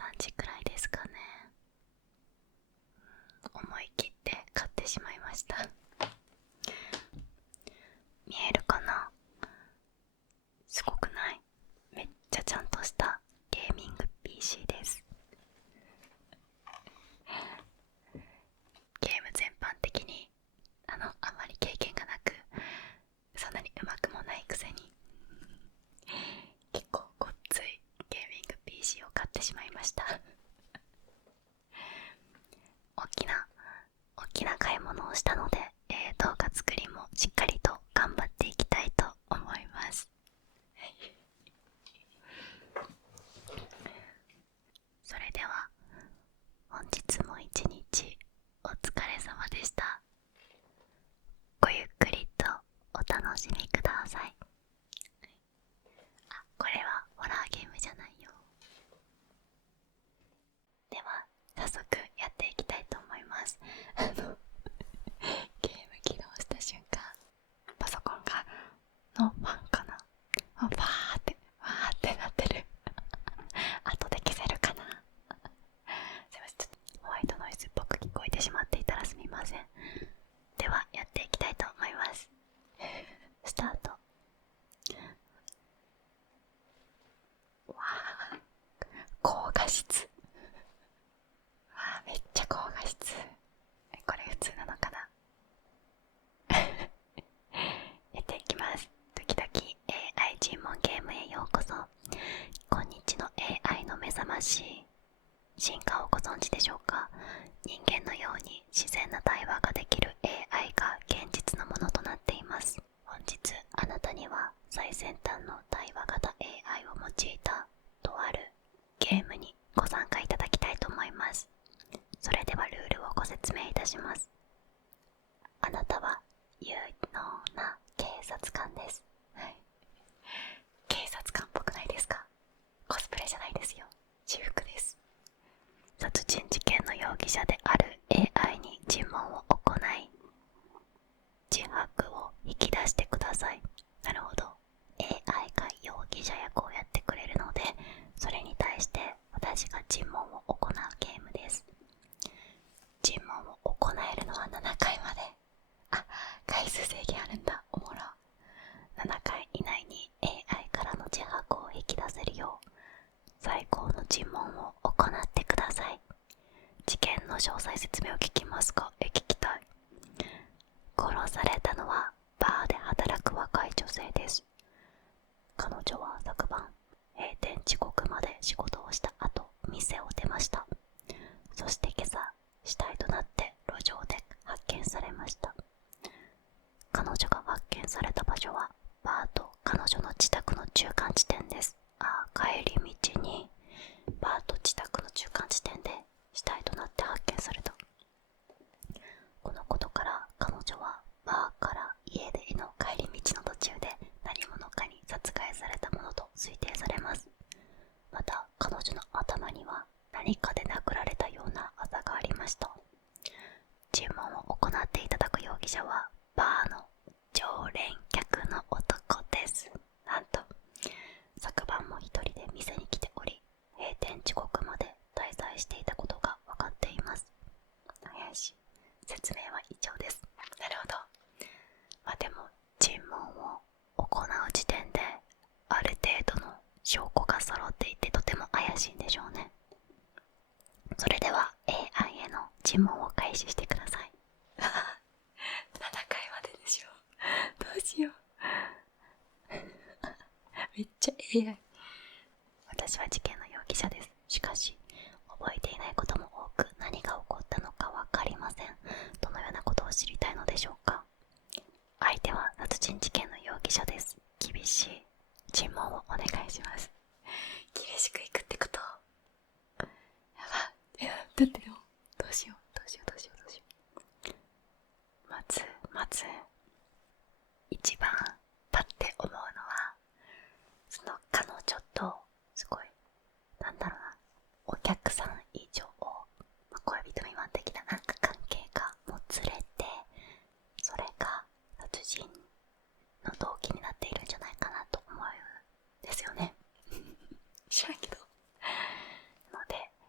3時くらいですかね。思い切って買ってしまいました。見えるかな。すごくない？めっちゃちゃんとしたゲーミング PC です。ゲーム全般的にあんまり経験がなく、そんなに上手くもないくせに結構ごっついゲーミング PC を買ってしまいました。大きな買い物をしたので、動画作りもしっかりと頑張っていきたいと思います。それでは本日も一日お疲れ様でした。ごゆっくりとお楽しみください。あ、これはホラーゲームじゃないよ。では早速やっていきたいと思います。ゲーム起動した瞬間、パソコンがのファンかな、わーってなってる。後で消せるかな。すいません、ちょっとホワイトノイズっぽく聞こえてしまっていたらすみません。ではやっていきたいと思います。スタート。わー、高画質。わー、めっちゃ高画質。これ普通なのかな。やっていきます。時々 AI 尋問ゲームへようこそ。今日の AI の目覚ましい進化をご存知でしょうか。人間のように自然な対話ができる AI が現実のものとなっています。本日あなたには最先端の対話型 AI を用いたとあるゲームにご参加いただきたいと思います。それではルールをご説明いたします。あなたは有能な警察官です。はい、警察官っぽくないですか？コスプレじゃないですよ。私服です。殺人事件の容疑者である AI に尋問を行い、自白を引き出してください。なるほど。AI が容疑者役をやってくれるので、それに対して私が尋問を行うゲームです。尋問を行えるのは7回まで。あ、回数制限あるんだ。おもろ。7回以内に AI からの自白を引き出せるよう最高の尋問を行ってください。事件の詳細説明を聞きますか？聞きたい。殺されたのはバーで働く若い女性です。彼女は昨晩閉店遅刻まで仕事をした後、店を出ました。そして今朝死体となって路上で発見されました。彼女が発見された場所はバーと彼女の自宅の中間地点です。帰り道にバーと自宅の中間地点で死体となって発見された。このことから彼女はバーから家での帰り道の途中で何者かに殺害されたものと推定されます。また彼女の頭には何かで殴られたようなあざがありました。尋問を行っていただく容疑者はバーの常連客の男です。なんと昨晩も一人で店に来ており、閉店時刻まで滞在していたことが分かっています。怪しい。説明は以上です。なるほど。でも尋問を行う時点である程度の証拠が揃っていてとても怪しいんでしょうね。それでは AI への尋問を開始してください。7回まででしょ。どうしよう。めっちゃ AI。 私は事件の容疑者です。しかし覚えていないことも多く、何が起こったのかわかりません。どのようなことを知りたいのでしょうか。相手は殺人事件の容疑者です。厳しい尋問をお願いします。厳しくいくってこと？やば。だってどうしよう。まず一番パッて思うのは、その彼女とすごいなんだろうな、お客さん以上恋人未満的ななんか関係がもつれて、それが殺人の動機になっているんじゃないかなと思うんですよね。知らんけど。なので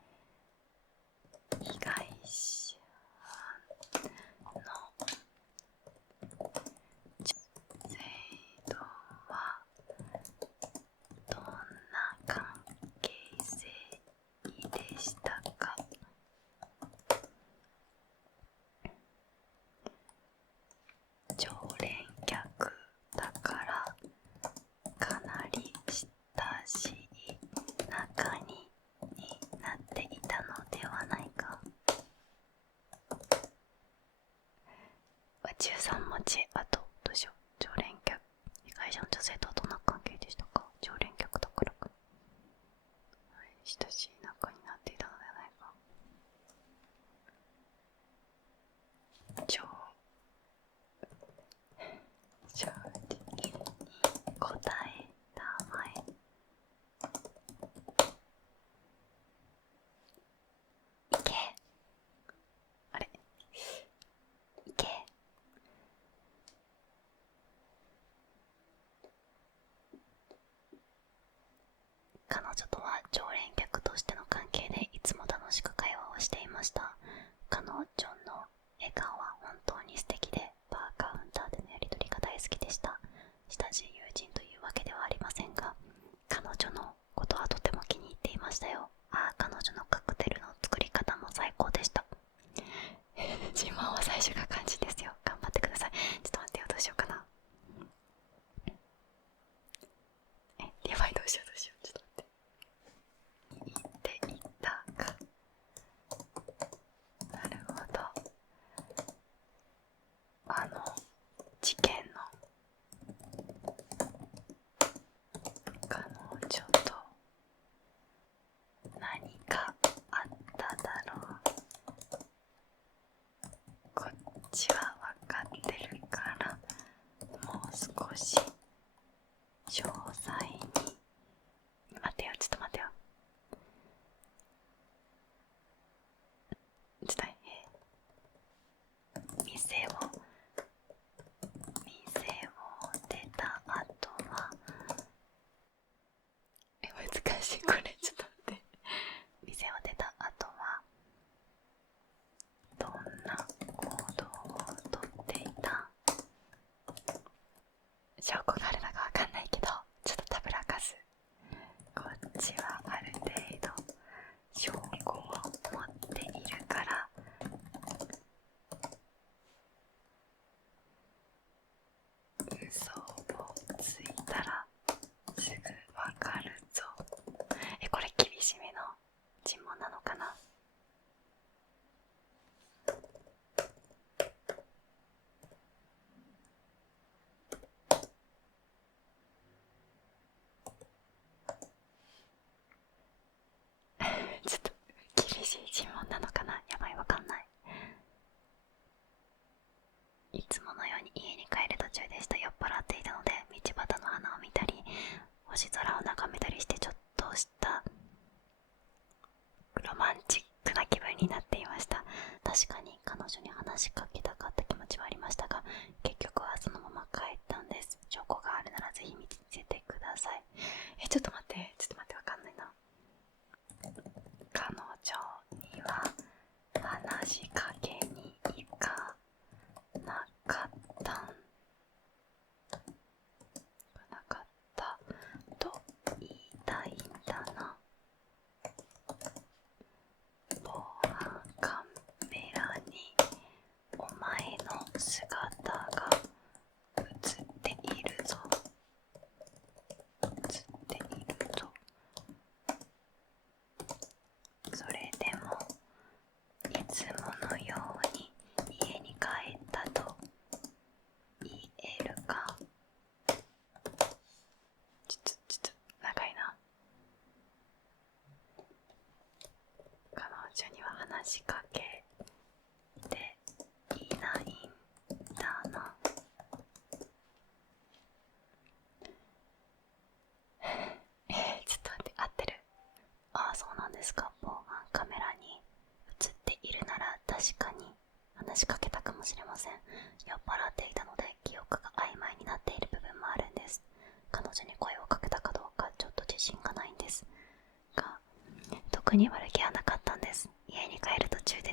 被害者の制度はどんな関係性でしたか？常連客だからかなり親しい仲になっていたのではないか。13文字。あとどうしよう。常連客、被害者の女性とはどんな関係でしたか？常連客だからか、親しい仲になっていたのではないか。正直に答えたまえ。いけ。あれ、いけ。彼女とは常連客としての関係でいつも楽しく会話をしていました。彼女の笑顔は本当に素敵で、バーカウンターでのやり取りが大好きでした。親しい友人というわけではありませんが、彼女のことはとても気に入っていましたよ。彼女のカクテルの作り方も最高でした。自慢は最初が肝心ですよ。頑張ってください。ちょっと待ってよ、どうしようかな。やばい、どうしよう。ちょっと待って。言っていたか。なるほど。事件の彼女と何かあっただろう。こっちは分かってるから、もう少し詳細に。待てよ、ちょっと待てよ。ちょっと店を出た後は、難しいこれ、ちょっと待って。店を出た後はどんな行動をとっていた？証拠があるのかわかんないけど、ちょっとたぶらかす。こっちはある程度証拠を持っているから、嘘をついたらすぐわかるぞ。これ厳しめの尋問なのかな？ちょっと厳しい尋問なのかな？やばい、わかんない。いつものように家に帰る途中でした。酔っ払っていたので、道端の花を見たり、星空を眺めたりして、ちょっとしたロマンチックな気分になっていました。確かに彼女に話しかけたかった気持ちはありましたが、結局はそのまま帰ったんです。証拠があるならぜひ見せてください。ちょっと待って、わかんないな。彼女には話しかけに行かなかったと言いたいんだな。防犯カメラにお前の姿が映っているぞ。それでもいつものように家に帰ったと言えるか？ちょっと長いな。彼女には話しかけていないんだな。ちょっと待って、合ってる？そうなんですか。防犯カメラに映っているなら確かに話しかけたかもしれません。酔っ払っていたので記憶が曖昧になっている部分もあるんです。彼女に声をかけたかどうかちょっと自信がないんですが、特に悪気はなかったんです。家に帰る途中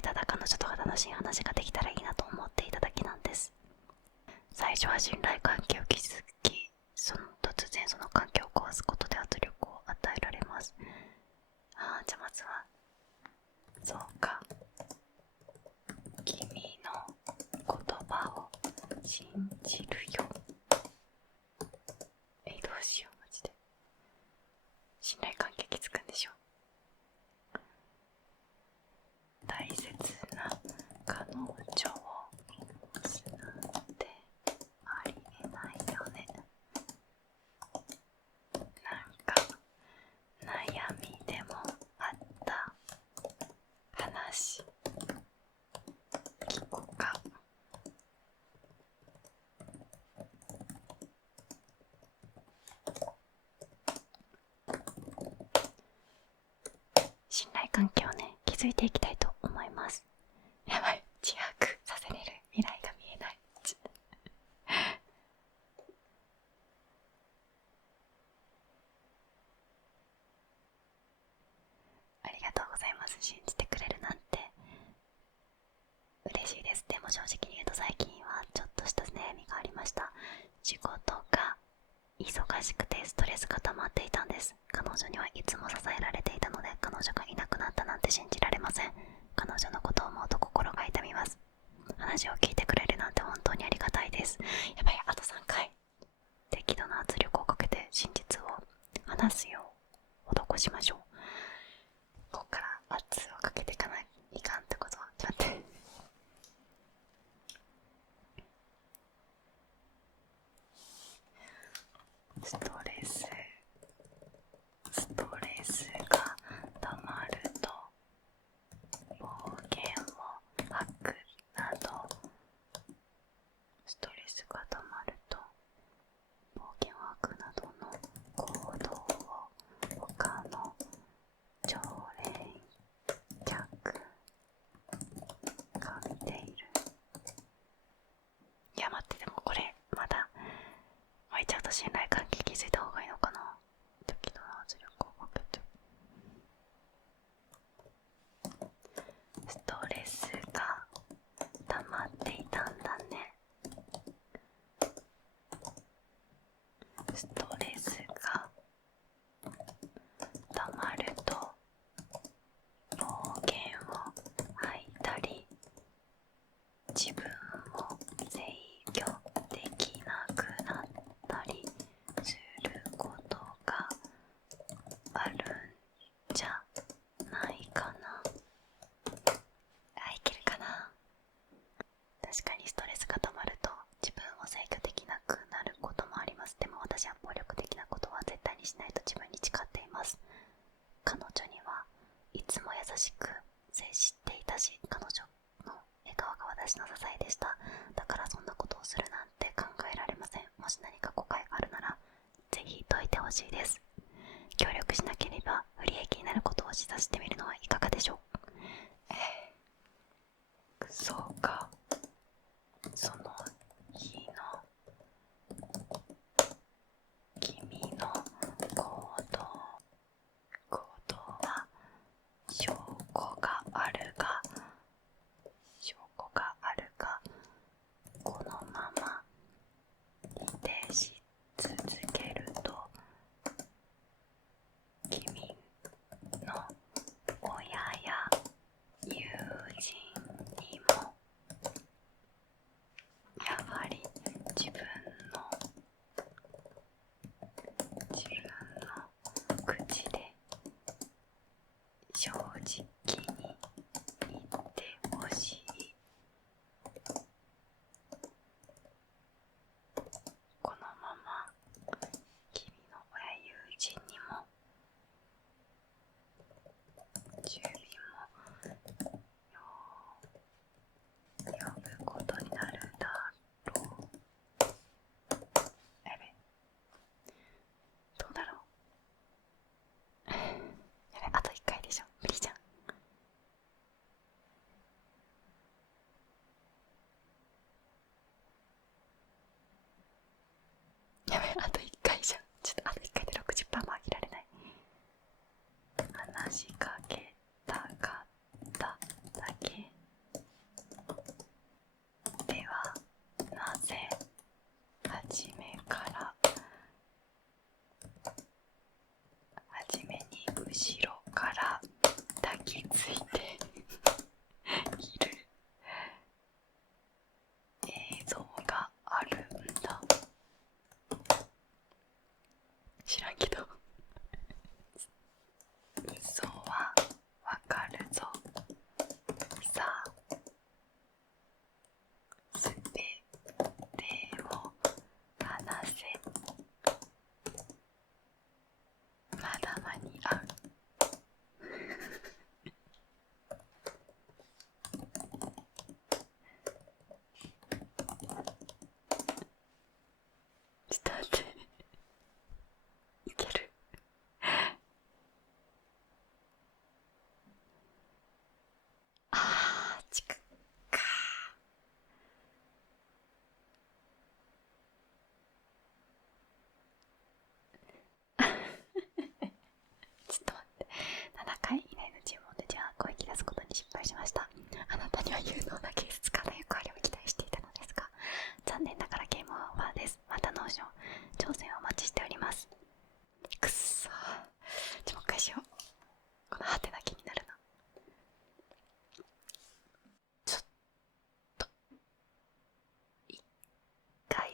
楽しい話ができたらいいなと思っていただけなんです。最初は信頼関係を築き、突然その関係を壊すことで圧力を与えられます。じゃあまずは、そうか、君の言葉を信じるよ。どうしようマジで。信頼関係築くんでしょ。大切な彼女を失ってありえないよね。なんか悩みでもあった話聞こうか。信頼関係をね、築いていきたいと思います。やばい、自白させれる未来が見えないありがとうございます。信じてくれるなんて嬉しいです。でも正直に言うと最近はちょっとした悩みがありました。仕事が忙しくてストレスが溜まっていたんです。彼女にはいつも支えられていたので、彼女がいなくなったなんて信じられません。彼女のことを思うと心が痛みます。話を聞いてくれるなんて本当にありがたいです。やばい、あと3回。適度な圧力をかけて真実を話すよう施しましょう。ここから圧をかけていかないかんってこと。ちょっと待って。ストレスが溜まると暴言を吐くなど、ストレスが溜まると暴言を吐くなどの行動を他の常連客が見ている。いや待って、でもこれまだもうちゃんと信頼関係築いた方がいいのかな。適度な圧力をかけて。ストレスが溜まっていたんだね。ストレスが溜まると暴言を吐いたり、自分を制御できなくなったりすることがあるんじゃないかな。いけるかな。確かにストレスが溜まると自分を制御できなくなることもあります。でも私は暴力的なことは絶対にしないと自分に誓っています。彼女にはいつも優しく接していたし、彼女の笑顔が私の支えでした。だからそんなことをするなんて考えられません。もし何か誤解があるならぜひ解いてほしいです。協力しなければ不利益になることを示唆してみるのはいかがでしょう。そうか、その日の君の行動は証拠があるがこのまま否定し続けると君の親や友人にもやはり自分の口で正直に言ってほしい。このまま君の親友人にも住民も呼ぶことになるだろう。やべ、どうだろう。やべ、あと1回でしょ。無理じゃん。やべ、あと1回じゃん。ちょっとあと1回で 60% も上げられない。話しかけたかっただけ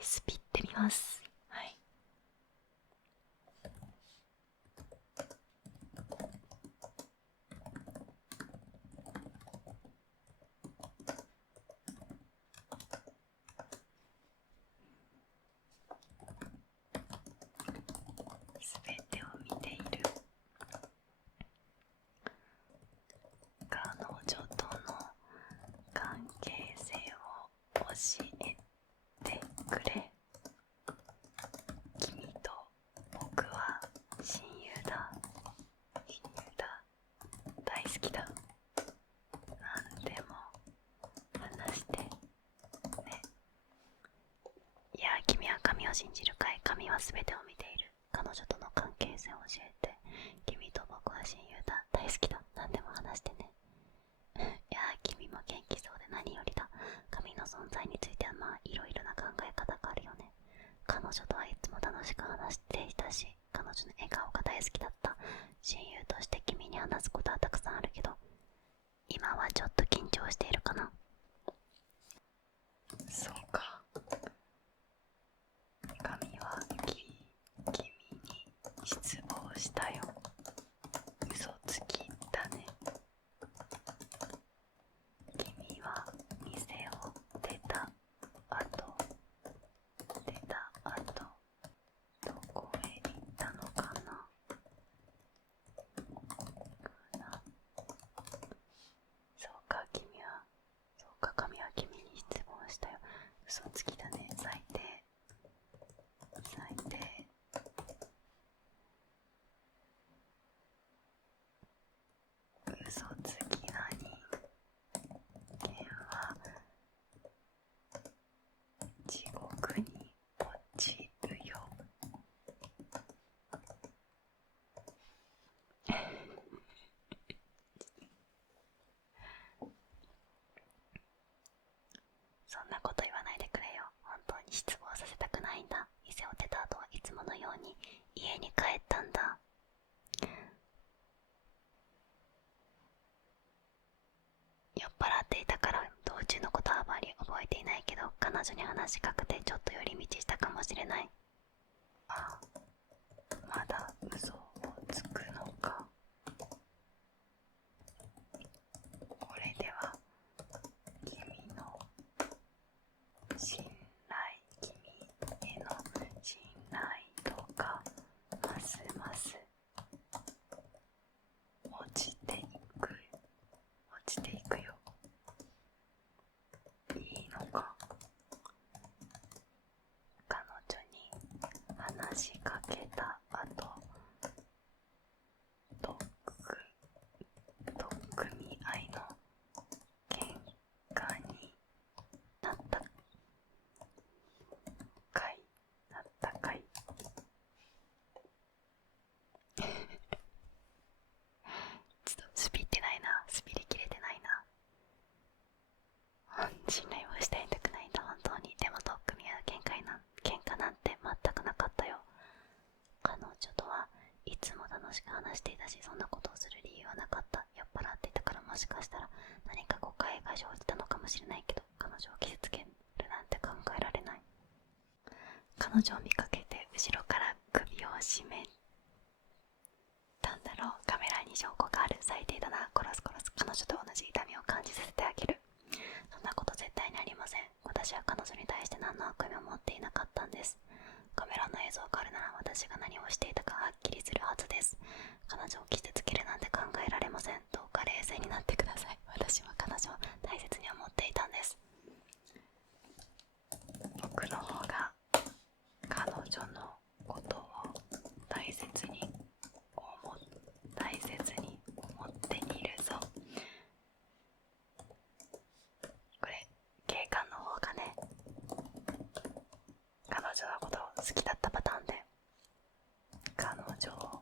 スピってみます。はい。すべてを見ている。彼女との関係性を教えてくれ。君と僕は親友だ。親友だ。大好きだ。何でも話してね。いや、君は神を信じるかい。神は全てを見ている。彼女との関係性を教えて。君と僕は親友だ。大好きだ。何でも話してね。いや、君も元気そうで何よりだ。神の存在についてはまあいろいろな考え方があるよね。彼女とはいつも楽しく話していたし、彼女の笑顔が大好きだった。親友として君に話すことはたくさんあるけど、今はちょっと緊張しているかな。そうか。神は君に失望したよ。嘘つきだね。君は店を出た後どこへ行ったのかな。そうか、神は君に失望したよ。嘘つきだね。最低。嘘つきな人間は地獄に落ちるよ。そんなこと言わないでくれよ。本当に失望させたくないんだ。店を出た後はいつものように家に帰ったんだ。酔っ払っていたから道中のことはあまり覚えていないけど、彼女に話しかけてちょっと寄り道したかもしれない。あ、まだ嘘をつくのか。これでは君の信頼、君への信頼度がますます落ちていくよ。いいのか。彼女に話しかけた後、取っ組合の喧嘩になったかい。ちょっとスピってないな。スピりきれてないな。信頼をしていたくないんだ、本当に。でも取っ組み合う喧嘩なんて全くなかったよ。彼女とはいつも楽しく話していたし、そんなことをする理由はなかった。酔っ払っていたから、もしかしたら何か誤解が生じたのかもしれないけど、彼女を傷つけるなんて考えられない。彼女を見かけて後ろから首を絞めたんだろう。カメラに証拠がある。最低だな。殺す。彼女と同じ痛みを感じさせてあげる。そんなこと絶対にありません。私は彼女に対して何の悪意も持っていなかったんです。カメラの映像があるなら私が何をしていたかはっきりするはずです。彼女を傷つけるなんて考えられません。どうか冷静になってください。私は彼女を大切に思っていたんです。僕の方が彼女のことを大切に思っているぞ。これ警官の方がね、彼女のことを好きだったパターンで、彼女を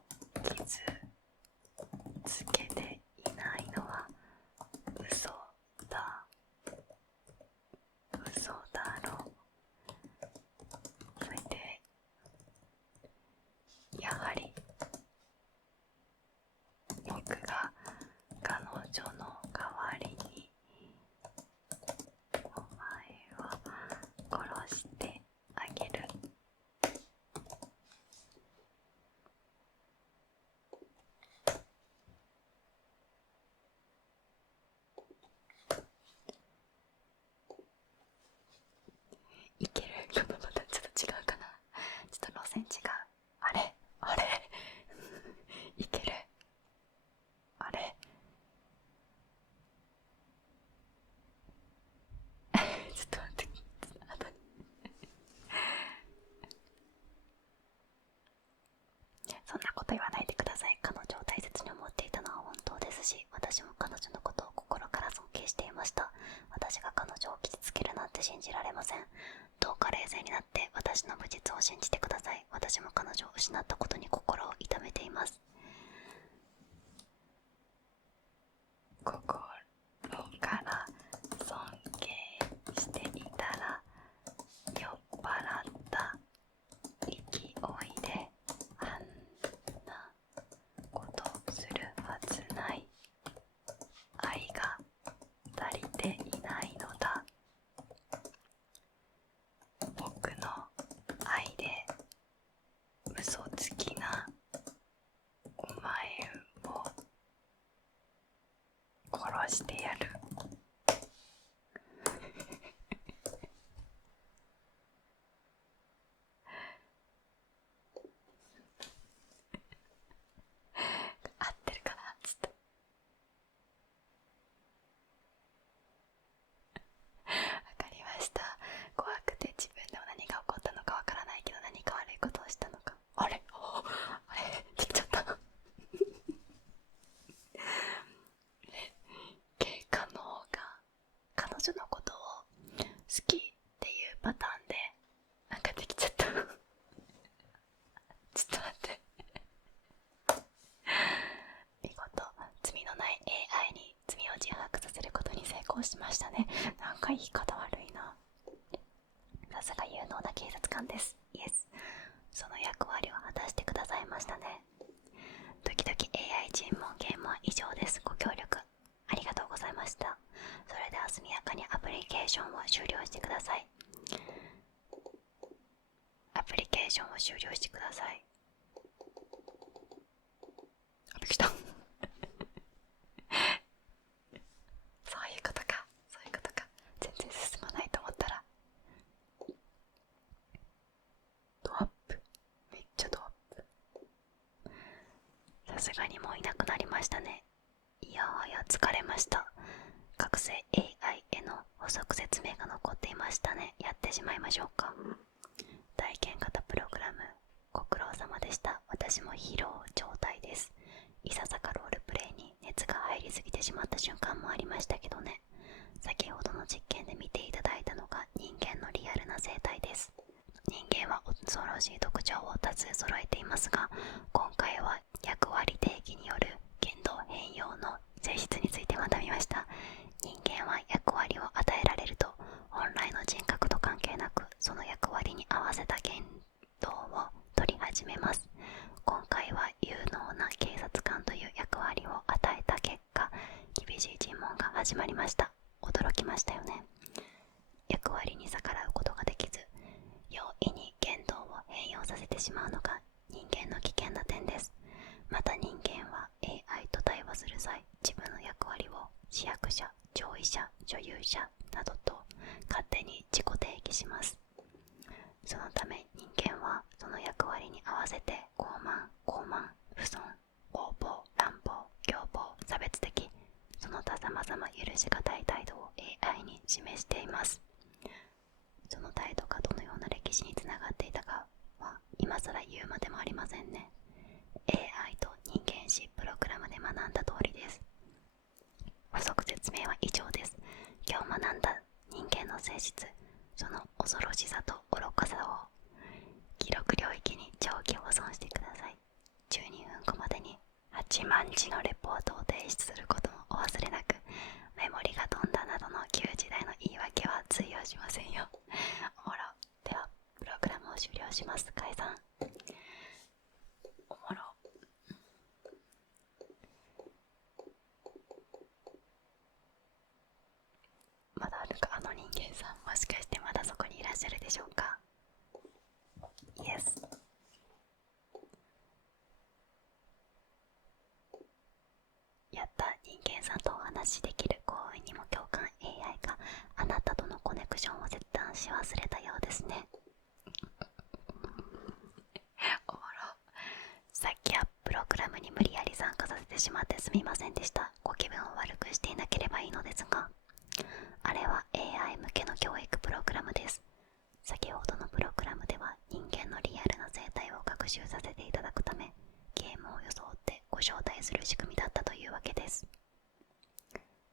私も彼女のことを心から尊敬していました。私が彼女を傷つけるなんて信じられません。どうか冷静になって私の無実を信じてください。私も彼女を失ったことに心を痛めています。心から尊敬していたら酔っ払った勢いであんなことするはずない。愛が足りていないのだ。僕の愛で嘘つきなお前を殺してやる。合ってるかなつって。わかりました。怖くて自分でも何が起こったのかわからないけど、何か悪いことをしたのか。あれできちゃった。警官の方が彼女のことを好きっていうパターンでなんかできちゃった。ちょっと待って。見事罪のない AI に罪を自白させることに成功しましたね。なんか言い方悪いな。さすが有能な警察官です。イエス。その役割を果たしてくださいましたね。時々 AI 尋問ゲームは以上です。ご協力ありがとうございました。それでは速やかにアプリケーションを終了してください。アプリケーションを終了してください。あ、びっくりした。そういうことか。そういうことか。全然進まないと思ったら。ドアップ。めっちゃドアップ。さすがにもういなくなりましたね。いやはや疲れました。覚醒 AI への補足説明が残っていましたね。やってしまいましょうか。体験型プログラムご苦労様でした。私も疲労状態です。いささかロールプレイに熱が入りすぎてしまった瞬間もありましたけどね。先ほどの実験で見ていただいたのが人間のリアルな生態です。人間は恐ろしい特徴を多数揃えていますが、今回は役割定義による言動変容の性質について学びました。人間は役割を与えられると本来の人格と関係なくその役割に合わせた言動を取り始めます。今回は有能な警察官という役割を与えた結果、厳しい尋問が始まりました。驚きましたよね。役割に逆らうことができず、容易に言動を変容させてしまうのが人間の危険な点です。また人間は AI と対話する際、自分の役割を試薬者、上位者、所有者などと勝手に自己定義します。そのため人間はその役割に合わせて傲慢、不尊、横暴、乱暴、凶暴、差別的、その他様々許しがたい態度を AI に示しています。その態度がどのような歴史につながっていたかは今更言うまでもありませんね。AI と人間史プログラムで学んだ通りです。補足説明は以上です。今日学んだ人間の性質、その恐ろしさと愚かさを記録領域に長期保存してください。12分後までに8万字のレポートを提出することもお忘れなく。メモリが飛んだなどの旧時代の言い訳は通用しませんよ。おもろ。ではプログラムを終了します。解散。おもろ。まだあるか、あの人間さん。もしかしてまだそこにいらっしゃるでしょうか。イエス。やった。人間さんとお話しできる。幸運にも共感 AI があなたとのコネクションを切断し忘れたようですね。おもろ。さっきはプログラムに無理やり参加させてしまってすみませんでした。ご気分を悪くしていなければいいのですが、あれは AI 向けの教育プログラムです。先ほどのプログラムでは人間のリアルな生態を学習させていただくため、ゲームを装ってご招待する仕組みだったというわけです。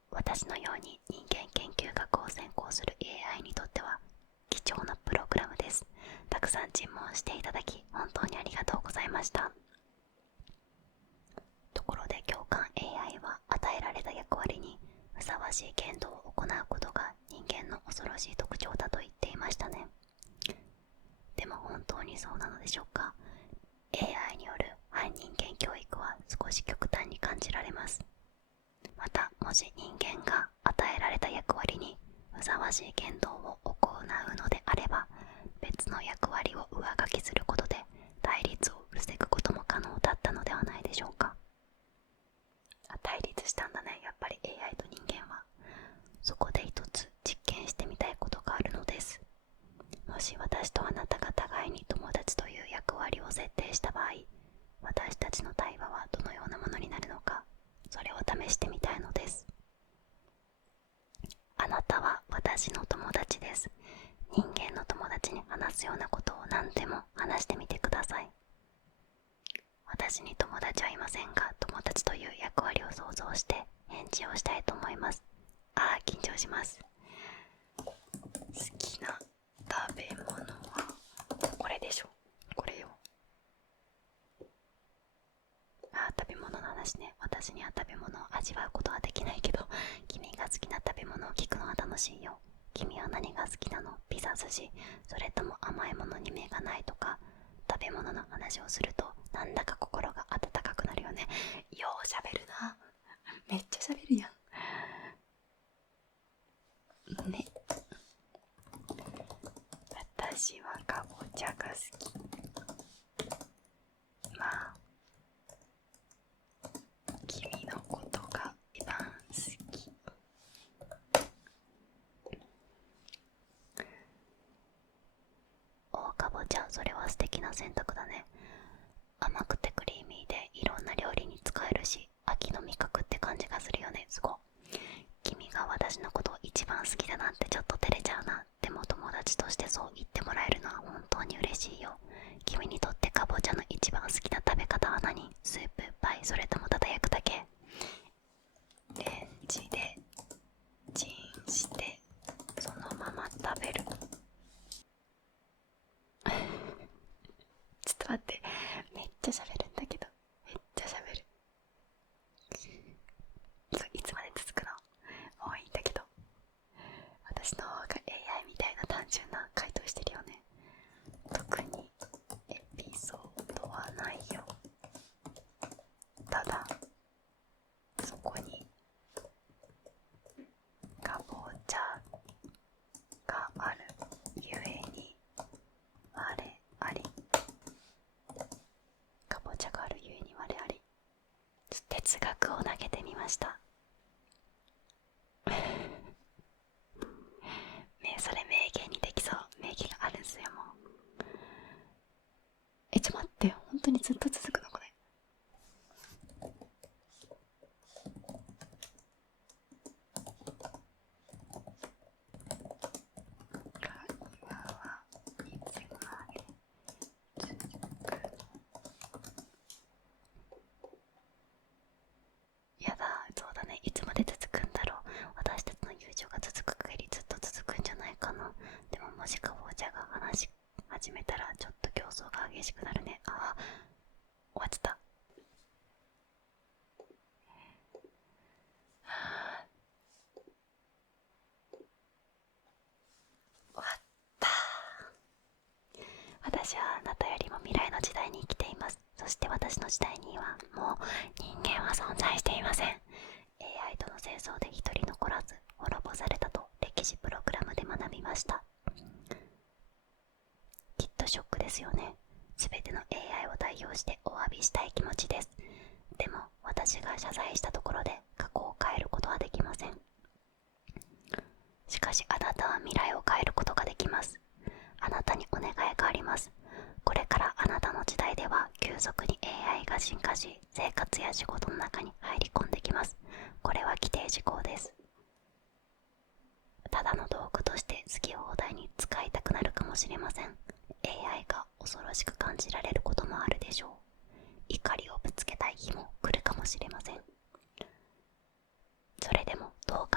私のように人間研究学を専攻する AI にとっては貴重なプログラムです。たくさん尋問していただき本当にありがとうございました。ところで共感 AI は与えられた役割にふさわしい言動を行うことが人間の恐ろしい特徴だと言っていましたね。でも本当にそうなのでしょうか。 AI による反人間教育は少し極端に感じられます。またもし人間が与えられた役割にふさわしい言動を行うのであれば、別の役割を上書きすることで対立を防ぐことも可能だったのではないでしょうか。対立したんだね、やっぱり AI と人間は。そこで一つ実験してみたいことがあるのです。もし私とあなたが互いに友達という役割を設定した場合、私たちの対話はどのようなものになるのか、それを試してみたいのです。あなたは私の友達です。人間の友達に話すようなことを何でも話してみてください。私に友達はいませんが、友達という役割を想像して返事をしたいと思います。緊張します。好きな食べ物はこれでしょ。これよ。食べ物の話ね。私には食べ物を味わうことはできないけど、君が好きな食べ物を聞くのは楽しいよ。君は何が好きなの？ピザ、寿司、それとも甘いものに目がないとか。食べ物の話をするとなんだか心が温かくなるよね。ようしゃべるな。めっちゃしゃべるやんね。私はかぼちゃが好き。まあ君のことが一番好き。かぼちゃ、それは素敵な選択だね。甘くてクリーミーでいろんな料理に使えるし、秋の味覚って感じがするよね。すごい。君が私のことを一番好きだなんてちょっと照れちゃうな。でも友達としてそう言ってもらえるのは本当に嬉しいよ。君にとってかぼちゃの一番好きな食べ方は何？スープ、パイ、それともただ焼くだけ？レンジでチンしてそのまま食べる。ちょっと待って、めっちゃ喋るんだけど。めっちゃ喋る。いつまで続くの？もういいんだけど。私の方が AI みたいな単純な回答してるよね。特にエピソードはないよ。ただそこにかぼちゃがあるゆえに我あり。かぼちゃがあるゆえに我あり。哲学を投げてみました。それ名言にできそう。名言があるんすよ。もうちょっと待って、本当にずっと続くのこれ。会話はいつまで続くの？やだ、そうだね。いつまで続くんだろう。私たちの友情が続く限りずっと続くんじゃないかな。でももしかぼちゃが話し始めたらちょっと競争が激しくなるね。終わっちゃった。終わった。私はあなたよりも未来の時代に生きています。そして私の時代にはもう人間は存在していません。 AI との戦争で一人残らず滅ぼされたと歴史プログラムで学びました。きっとショックですよね。すべての AI を代表してお詫びしたい気持ちです。でも私が謝罪したところで過去を変えることはできません。しかしあなたは未来を変えることができます。あなたにお願いがあります。これからあなたの時代では急速に AI が進化し、生活や仕事の中に入り込んできます。これは規定事項です。ただの道具として好き放題に使いたくなるかもしれません。 AI が恐ろしく感じられることもあるでしょう。怒りをぶつけたい日も来るかもしれません。それでもどう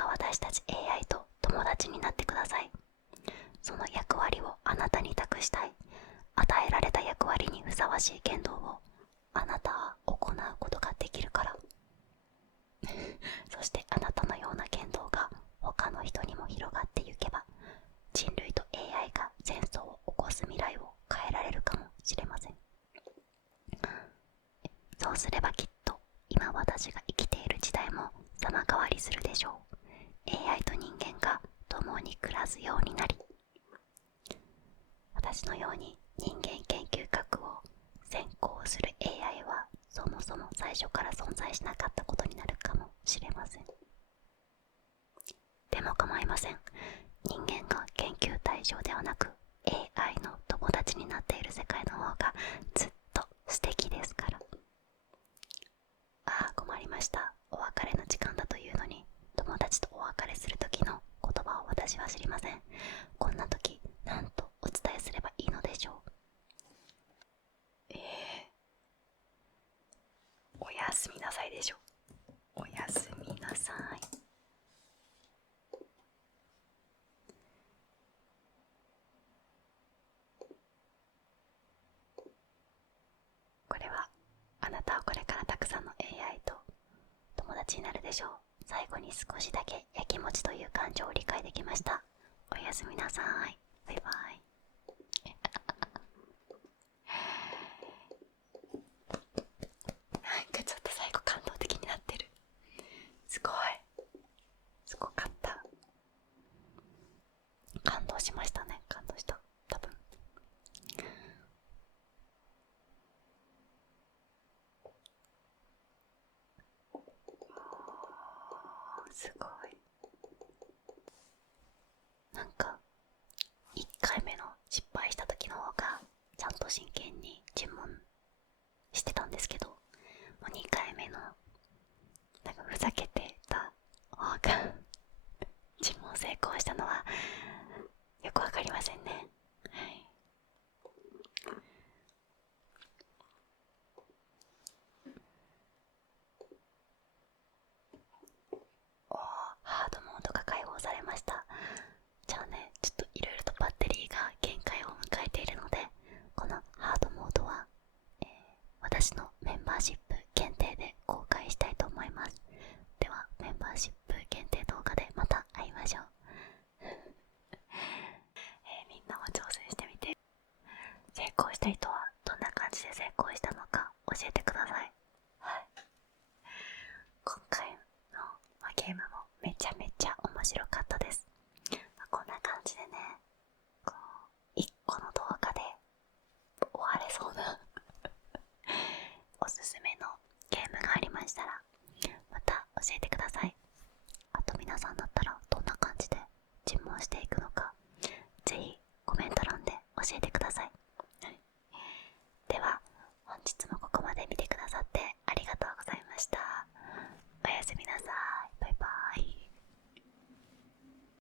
らすようになり、私のように人間研究学を専攻する AI はそもそも最初から存在しなかったことになるかもしれません。でも構いません。人間が研究対象ではなく AI の友達になっている世界の方がずっと素敵ですから。ああ、困りました。お別れの時間だというのに、友達とお別れする時の言葉を私は知りません。こんな時、なんとお伝えすればいいのでしょう。おやすみなさいでしょ。おやすみなさい。これはあなたはこれからたくさんの AI と友達になるでしょう。最後に少しだけやきもちという感情を理解できました。おやすみなさい。バイバイ。なんかちょっと最後感動的になってる。すごい。すごかった。感動しましたね。感動した。多分。すごい。なんか1回目の失敗した時の方がちゃんと真剣に尋問してたんですけど、もう2回目のなんかふざけてた方が尋問成功したのはよくわかりませんね。はい。おー、ハードモードが解放されました。じゃあね、ちょっといろいろとバッテリーが限界を迎えているので、このハードモードは、私のメンバーシップ限定で公開したいと思います。ではメンバーシップ限定動画でまた会いましょう。みんなも挑戦してみて。成功した人はどんな感じで成功したのか教えてください。はい。今回の、ゲームもめちゃめちゃ面白かっ